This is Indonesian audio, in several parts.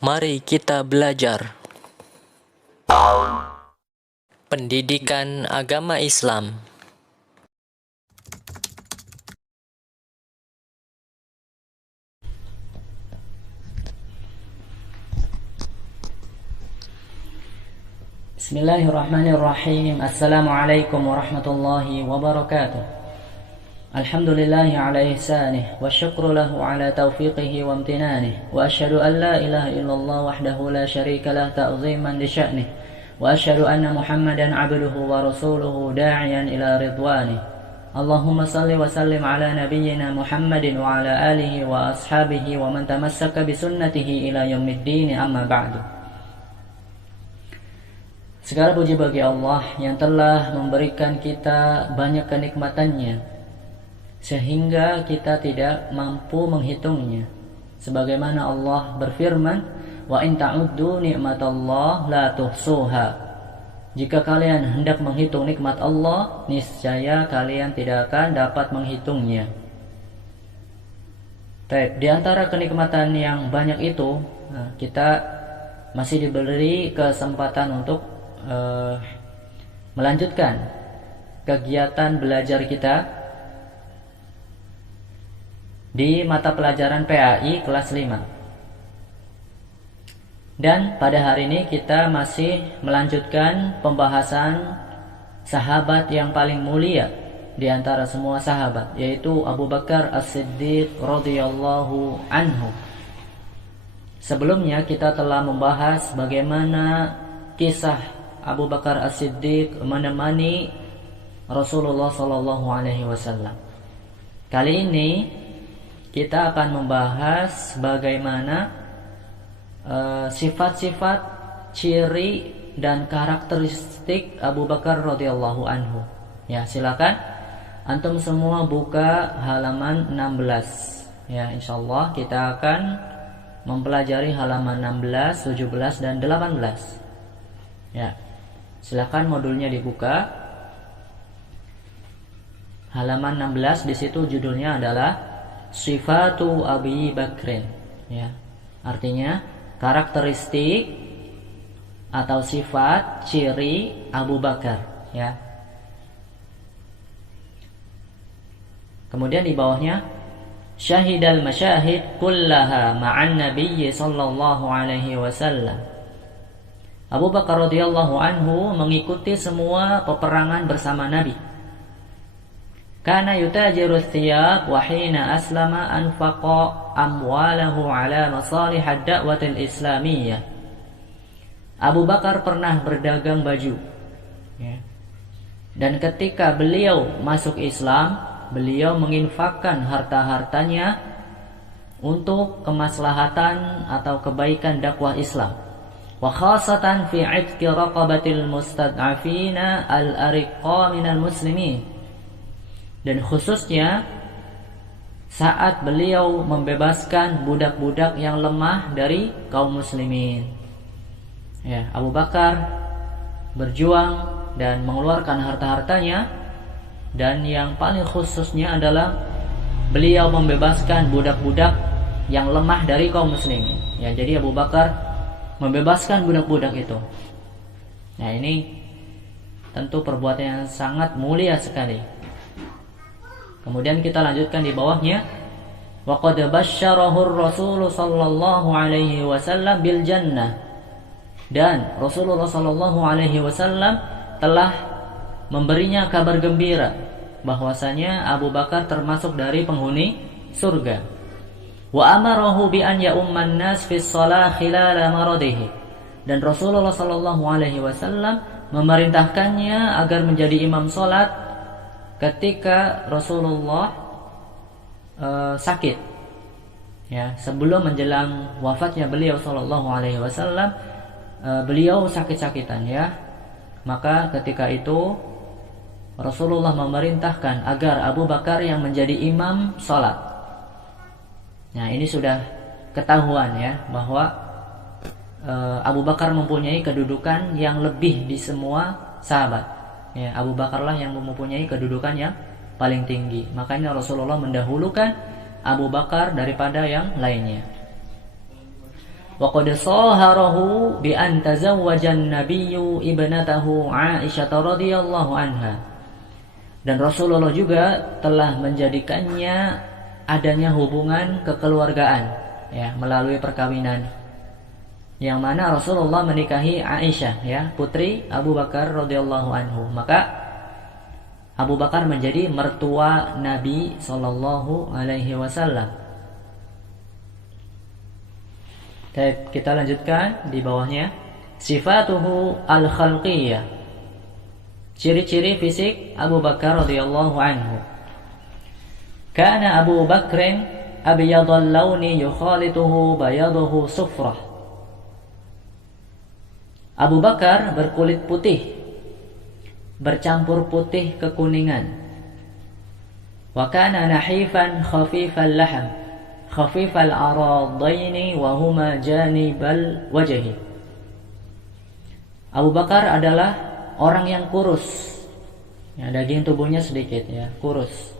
Mari kita belajar pendidikan agama Islam. Bismillahirrahmanirrahim. Assalamualaikum warahmatullahi wabarakatuh. Alhamdulillahi ala ihsanih wa syukru lahu ala taufiqihi wa amtinanih wa asyhadu an la ilaha illallah wahdahu la syarika lah ta'ziman li sya'nih wa asyhadu anna Muhammadan abduhu wa rasuluhu da'iyan ila ridwanih. Allahumma salli wa sallim ala nabiyyina Muhammadin wa ala alihi wa ashabihi wa man tamassaka bi sunnatihi ila yaumiddin, amma ba'du. Segala puji bagi Allah yang telah memberikan kita banyak kenikmatannya sehingga kita tidak mampu menghitungnya. Sebagaimana Allah berfirman, "Wa in ta'uddu ni'matallah la tuhsuha." Jika kalian hendak menghitung nikmat Allah, niscaya kalian tidak akan dapat menghitungnya. Di antara kenikmatan yang banyak itu, kita masih diberi kesempatan untuk melanjutkan kegiatan belajar kita di mata pelajaran PAI kelas 5. Dan pada hari ini kita masih melanjutkan pembahasan sahabat yang paling mulia di antara semua sahabat, yaitu Abu Bakar As-Siddiq radhiyallahu anhu. Sebelumnya kita telah membahas bagaimana kisah Abu Bakar As-Siddiq menemani Rasulullah SAW. Kali ini kita akan membahas bagaimana sifat-sifat, ciri dan karakteristik Abu Bakar radhiyallahu anhu. Ya, silakan antum semua buka halaman 16. Ya, insyaallah kita akan mempelajari halaman 16, 17 dan 18. Ya. Silakan modulnya dibuka. Halaman 16, di situ judulnya adalah Sifatu Abi Bakrin, ya. Artinya karakteristik atau sifat ciri Abu Bakar, ya. Kemudian di bawahnya syahidal masyahid kullaha ma'an nabiyyi sallallahu alaihi wasallam. Abu Bakar radhiyallahu anhu mengikuti semua peperangan bersama Nabi. Kana yutajiru thiyab wa hina aslama anfaqa amwalahu ala masalih ad-da'watil islamiyah. Abu Bakar pernah berdagang baju, ya. Dan ketika beliau masuk Islam, beliau menginfakkan harta-hartanya untuk kemaslahatan atau kebaikan dakwah Islam. Wa khasatan fi 'itqi raqabatil mustad'afina al-ariqa minal muslimin. Dan khususnya saat beliau membebaskan budak-budak yang lemah dari kaum muslimin. Ya, Abu Bakar berjuang dan mengeluarkan harta-hartanya, dan yang paling khususnya adalah beliau membebaskan budak-budak yang lemah dari kaum muslimin. Ya, jadi Abu Bakar membebaskan budak-budak itu. Nah, ini tentu perbuatan yang sangat mulia sekali. Kemudian kita lanjutkan di bawahnya, wa qad basyarahu ar-rasul sallallahu alaihi wasallam bil jannah. Dan Rasulullah sallallahu alaihi wasallam telah memberinya kabar gembira bahwasanya Abu Bakar termasuk dari penghuni surga. Wa amarahu bi an ya'umman nas fi shalah khilala maradihi. Dan Rasulullah sallallahu alaihi wasallam memerintahkannya agar menjadi imam salat ketika Rasulullah sakit, ya, sebelum menjelang wafatnya beliau sallallahu alaihi wasallam, beliau sakit-sakitan, ya. Maka ketika itu Rasulullah memerintahkan agar Abu Bakar yang menjadi imam salat. Nah, ini sudah ketahuan, ya, bahwa Abu Bakar mempunyai kedudukan yang lebih di semua sahabat. Ya, Abu Bakarlah yang mempunyai kedudukan yang paling tinggi. Makanya Rasulullah mendahulukan Abu Bakar daripada yang lainnya. wa qad saharahu bi an tazawwaja an-nabiyyu ibnatahu Aisyah radhiyallahu anha. Dan Rasulullah juga telah menjadikannya adanya hubungan kekeluargaan ya melalui perkawinan, yang mana Rasulullah menikahi Aisyah ya, putri Abu Bakar radhiyallahu anhu. Maka Abu Bakar menjadi mertua Nabi sallallahu alaihi wasallam. Kita lanjutkan di bawahnya. Sifatuhu al-khalqiyah. Ciri-ciri fisik Abu Bakar radhiyallahu anhu. Kana Abu Bakrin abyadul launi yukhalituhu bayaduhu sufrah. Abu Bakar berkulit putih, bercampur putih kekuningan. Wa kana nahifan khafifal laham, khafifal aradaini wa huma janibal wajhi. Abu Bakar adalah orang yang kurus ya, daging tubuhnya sedikit ya, kurus.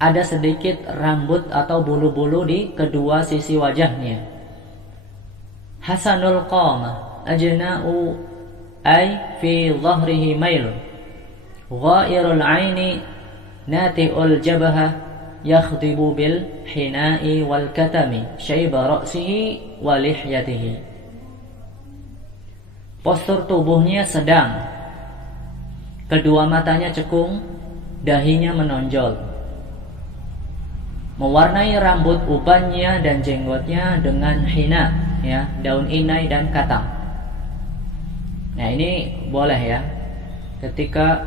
Ada sedikit rambut atau bulu-bulu di kedua sisi wajahnya. Hasanul qamah ajna'u ay fi dhahrihi mailun, ghairul aini nati'ul jabhah, yakhdibu bil hina'i wal katami syaiba ra'sihi wa lihyatihi. Postur tubuhnya sedang, kedua matanya cekung, dahinya menonjol. Mewarnai rambut ubannya dan jenggotnya dengan hina ya, daun inai dan katang. Nah ini boleh ya, ketika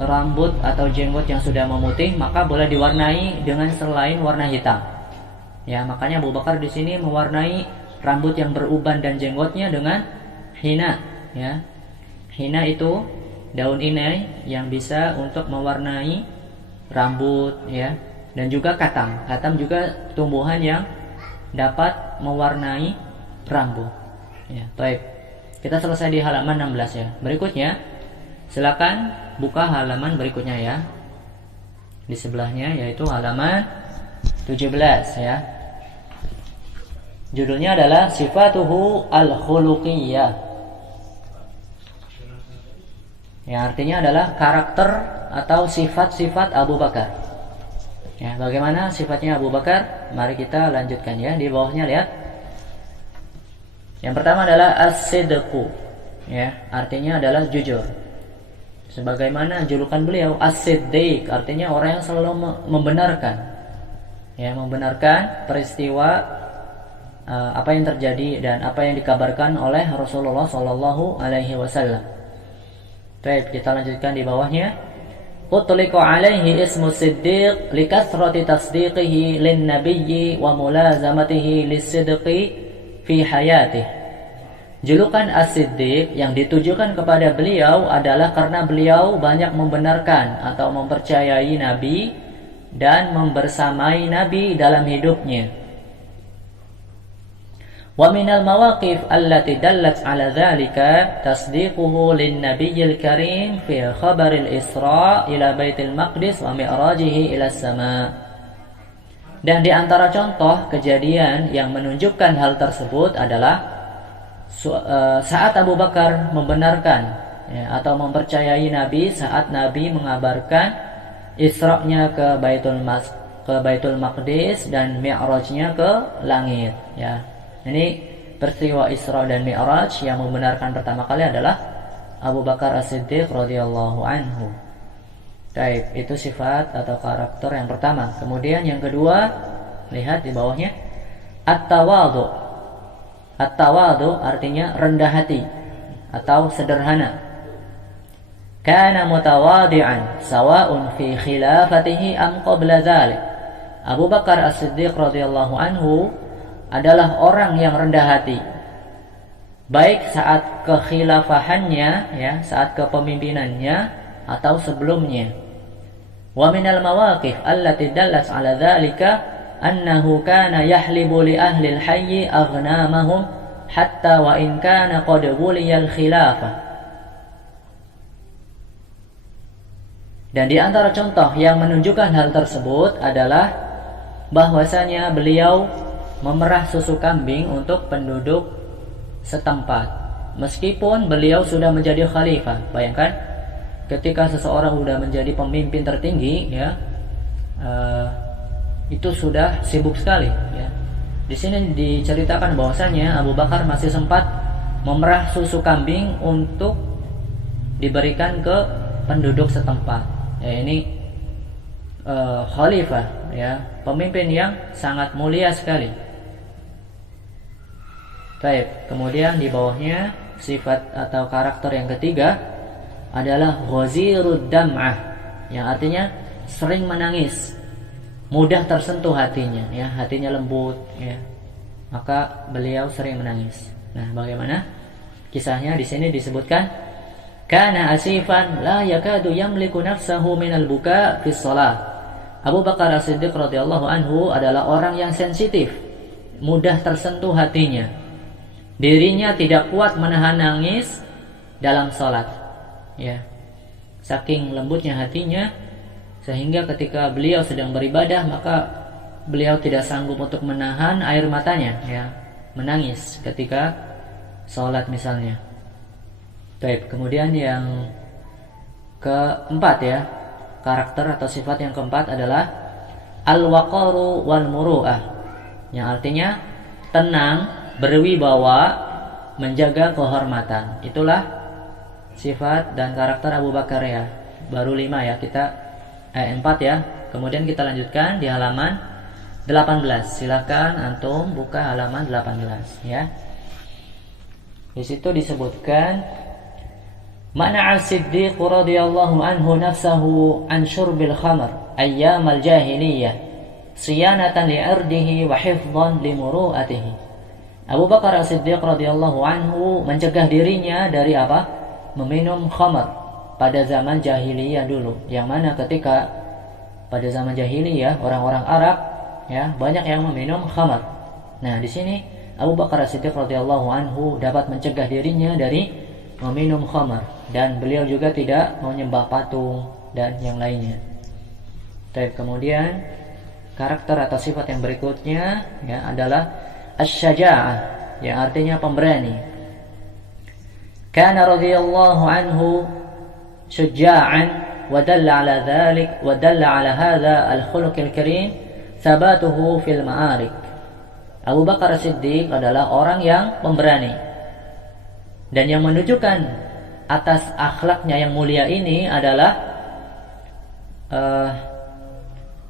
rambut atau jenggot yang sudah memutih maka boleh diwarnai dengan selain warna hitam. Ya, makanya Abu Bakar di sini mewarnai rambut yang beruban dan jenggotnya dengan hina ya. Hina itu daun inai yang bisa untuk mewarnai rambut ya, dan juga katam. Katam juga tumbuhan yang dapat mewarnai rambut ya. Baik. Kita selesai di halaman 16 ya. Berikutnya silakan buka halaman berikutnya ya. Di sebelahnya yaitu halaman 17 ya. Judulnya adalah Sifatuhu al-khuluqiyyah. Yang artinya adalah karakter atau sifat-sifat Abu Bakar. Ya, bagaimana sifatnya Abu Bakar? Mari kita lanjutkan ya. Di bawahnya lihat. Yang pertama adalah as-sidqu. Ya, artinya adalah jujur. Sebagaimana julukan beliau as-siddiq, artinya orang yang selalu membenarkan. Ya, membenarkan peristiwa apa yang terjadi dan apa yang dikabarkan oleh Rasulullah sallallahu alaihi wasallam. Baik, kita lanjutkan di bawahnya. Utliqa alaihi ismu siddiq likathrati tasdiqihi lin nabiyyi wa mulazamatihi lis-sidqi fi hayatih. Julukan as-siddiq yang ditujukan kepada beliau adalah karena beliau banyak membenarkan atau mempercayai Nabi dan membersamai Nabi dalam hidupnya. Wa minal mawaqif allati dallat ala dhalika tasdiquhu lin nabiyil karim fi khabaril Isra ila Baitul Maqdis wa mi'rajihi ila sama. Dan di antara contoh kejadian yang menunjukkan hal tersebut adalah saat Abu Bakar membenarkan ya, atau mempercayai Nabi saat Nabi mengabarkan Isra-nya ke Baitul Maqdis dan Mi'rajnya ke langit ya. Ini peristiwa Isra dan Mi'raj yang membenarkan pertama kali adalah Abu Bakar As-Siddiq radhiyallahu anhu. Baik, itu sifat atau karakter yang pertama. Kemudian yang kedua, lihat di bawahnya, at-tawadhu. At-tawadhu artinya rendah hati atau sederhana. Kana mutawadi'an sawa'un fi khilafatihi am qabla dzalik. Abu Bakar As-Siddiq radhiyallahu anhu adalah orang yang rendah hati, baik saat kekhilafahannya ya, saat kepemimpinannya atau sebelumnya. Wa minal mawaqif allati dallat ala dzalika annahu kana yahlibu li ahli al-hayy aghnamahum hatta wa in kana qad wuliya al-khilafah. Dan di antara contoh yang menunjukkan hal tersebut adalah bahwasanya beliau memerah susu kambing untuk penduduk setempat, meskipun beliau sudah menjadi khalifah. Bayangkan, ketika seseorang sudah menjadi pemimpin tertinggi, ya, itu sudah sibuk sekali. Ya. Di sini diceritakan bahwasanya Abu Bakar masih sempat memerah susu kambing untuk diberikan ke penduduk setempat. Ya, ini khalifah, ya, pemimpin yang sangat mulia sekali. Baik, kemudian di bawahnya sifat atau karakter yang ketiga adalah ghazirud dam'ah, yang artinya sering menangis, mudah tersentuh hatinya, ya, hatinya lembut, ya. Maka beliau sering menangis. Nah, bagaimana kisahnya? Di sini disebutkan, kana asifan la yakadu yamliku nafsahu minal buka fi shalah. Abu Bakar As-Siddiq radhiyallahu anhu adalah orang yang sensitif, mudah tersentuh hatinya. Dirinya tidak kuat menahan nangis dalam salat. Ya. Saking lembutnya hatinya, sehingga ketika beliau sedang beribadah, maka beliau tidak sanggup untuk menahan air matanya, ya, menangis ketika sholat misalnya. Baik, kemudian yang keempat, ya, karakter atau sifat yang keempat adalah al-waqaru wal muru'ah, yang artinya tenang, berwibawa, menjaga kehormatan. Itulah sifat dan karakter Abu Bakar, ya. Baru 5, ya, kita 4, ya. Kemudian kita lanjutkan di halaman 18. Silakan antum buka halaman 18, ya. Di situ disebutkan Mana'a Siddiq radhiyallahu anhu nafsahu an syurbil khamr ayyam al-jahiliyah siyanatan li'irdihi wa hifdhan li muru'atihi. Abu Bakar As-Siddiq radhiyallahu anhu mencegah dirinya dari apa? Meminum khamr pada zaman jahiliyah dulu, yang mana ketika pada zaman jahiliyah orang-orang Arab, ya, banyak yang meminum khamr. Nah, di sini Abu Bakar As-Siddiq radhiyallahu anhu dapat mencegah dirinya dari meminum khamr, dan beliau juga tidak menyembah patung dan yang lainnya. Baik, kemudian karakter atau sifat yang berikutnya, ya, adalah asy-syaja'ah, yang artinya pemberani. Kana radhiyallahu anhu syuja'an wa dalla ala dhalik wa dalla ala hadha al-khuluq al-karim thabatuhu fil ma'arik. Abu Bakar As-Siddiq adalah orang yang pemberani, dan yang menunjukkan atas akhlaknya yang mulia ini adalah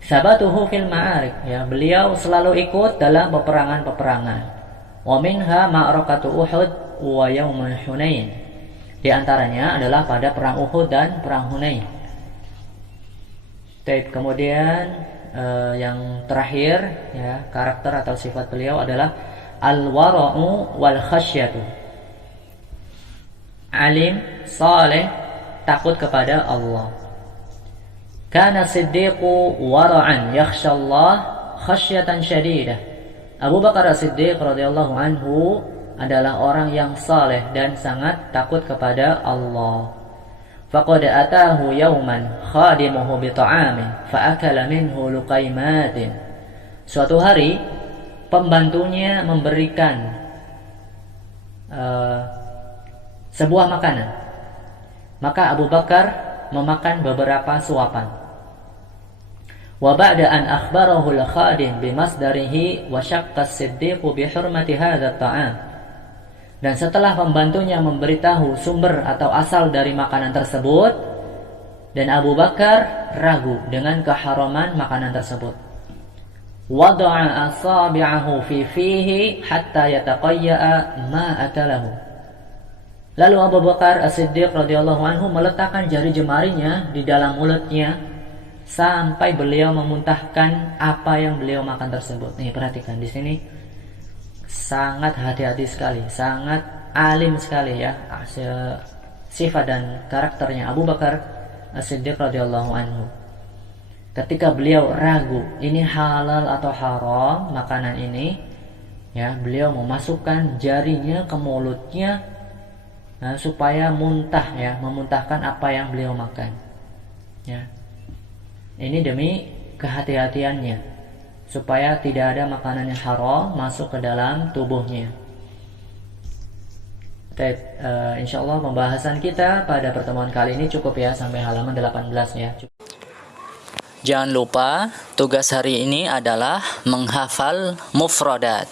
sabatuhu fil ma'arik, ya, beliau selalu ikut dalam peperangan-peperangan. Wa minha ma'rakatu Uhud wa yaum Hunain. Di antaranya adalah pada perang Uhud dan perang Hunain. Kemudian yang terakhir, ya, karakter atau sifat beliau adalah al-wara'u wal khasyatu. Alim, saleh, takut kepada Allah. Kana Siddiqu wara'an yakhsha Allah khasyatan syadidah. Abu Bakar As-Siddiq radhiyallahu anhu adalah orang yang saleh dan sangat takut kepada Allah. Faqad atahu yawman khadimuhu bi ta'amin fa akala minhu luqaimatin. Suatu hari pembantunya memberikan sebuah makanan, maka Abu Bakar memakan beberapa suapan. Wa ba'da an akhbarahu al-khadim bimasdarihi wa syaqqa as-siddiq bi hurmati hadha at-ta'am. Dan setelah pembantunya memberitahu sumber atau asal dari makanan tersebut, dan Abu Bakar ragu dengan keharaman makanan tersebut. Wada'a asabi'ahu fi fihi hatta yataqayya'a ma akalahu. Lalu Abu Bakar As-Siddiq radhiyallahu anhu meletakkan jari jemarinya di dalam mulutnya sampai beliau memuntahkan apa yang beliau makan tersebut. Nih, perhatikan di sini sangat hati-hati sekali, sangat alim sekali, ya, sifat dan karakternya Abu Bakar As-Siddiq radhiyallahu anhu. Ketika beliau ragu ini halal atau haram makanan ini, ya, beliau memasukkan jarinya ke mulutnya, nah, supaya muntah, ya, memuntahkan apa yang beliau makan, ya. Ini demi kehati-hatiannya, supaya tidak ada makanan yang haram masuk ke dalam tubuhnya. Insyaallah pembahasan kita pada pertemuan kali ini cukup ya, sampai halaman 18 ya. Jangan lupa, tugas hari ini adalah menghafal mufradat.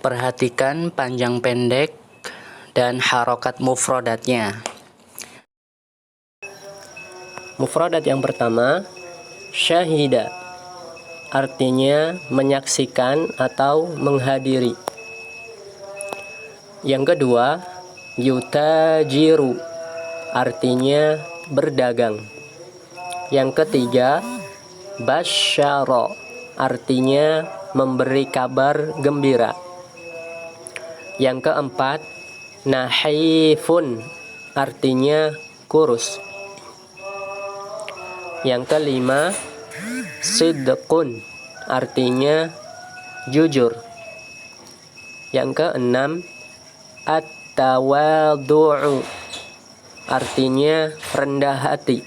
Perhatikan panjang pendek dan harokat mufradatnya. Mufradat yang pertama, syahida, artinya menyaksikan atau menghadiri. Yang kedua, yutajiru, artinya berdagang. Yang ketiga, basyara, artinya memberi kabar gembira. Yang keempat, nahifun, artinya kurus. Yang kelima, sidqun, artinya jujur. Yang keenam, at-tawadu'u, artinya rendah hati.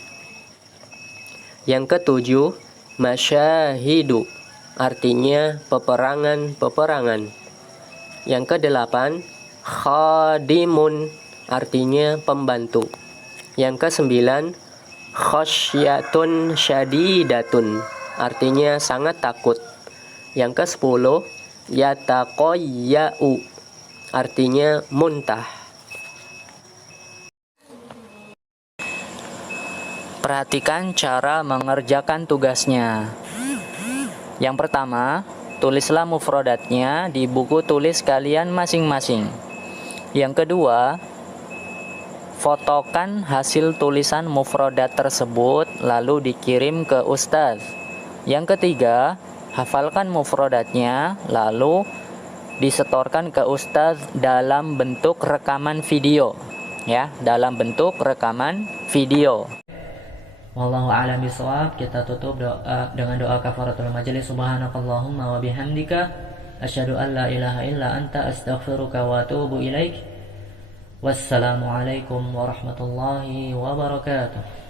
Yang ketujuh, masyahidu, artinya peperangan-peperangan. Yang kedelapan, khadimun, artinya pembantu. Yang kesembilan, khasyatun syadidatun, artinya sangat takut. Yang kesepuluh, yataqayya'u, artinya muntah. Perhatikan cara mengerjakan tugasnya. Yang pertama, tulislah mufradatnya di buku tulis kalian masing-masing. Yang kedua, fotokan hasil tulisan mufradat tersebut lalu dikirim ke ustaz. Yang ketiga, hafalkan mufradatnya lalu disetorkan ke ustaz dalam bentuk rekaman video, ya, dalam bentuk rekaman video. Wallahu a'lam bishawab. Kita tutup dengan doa kafaratul majelis. Subhanakallahumma wa bihamdika asyhadu an la ilaha illa anta astaghfiruka wa atubu ilaik. Wassalamualaikum warahmatullahi wabarakatuh.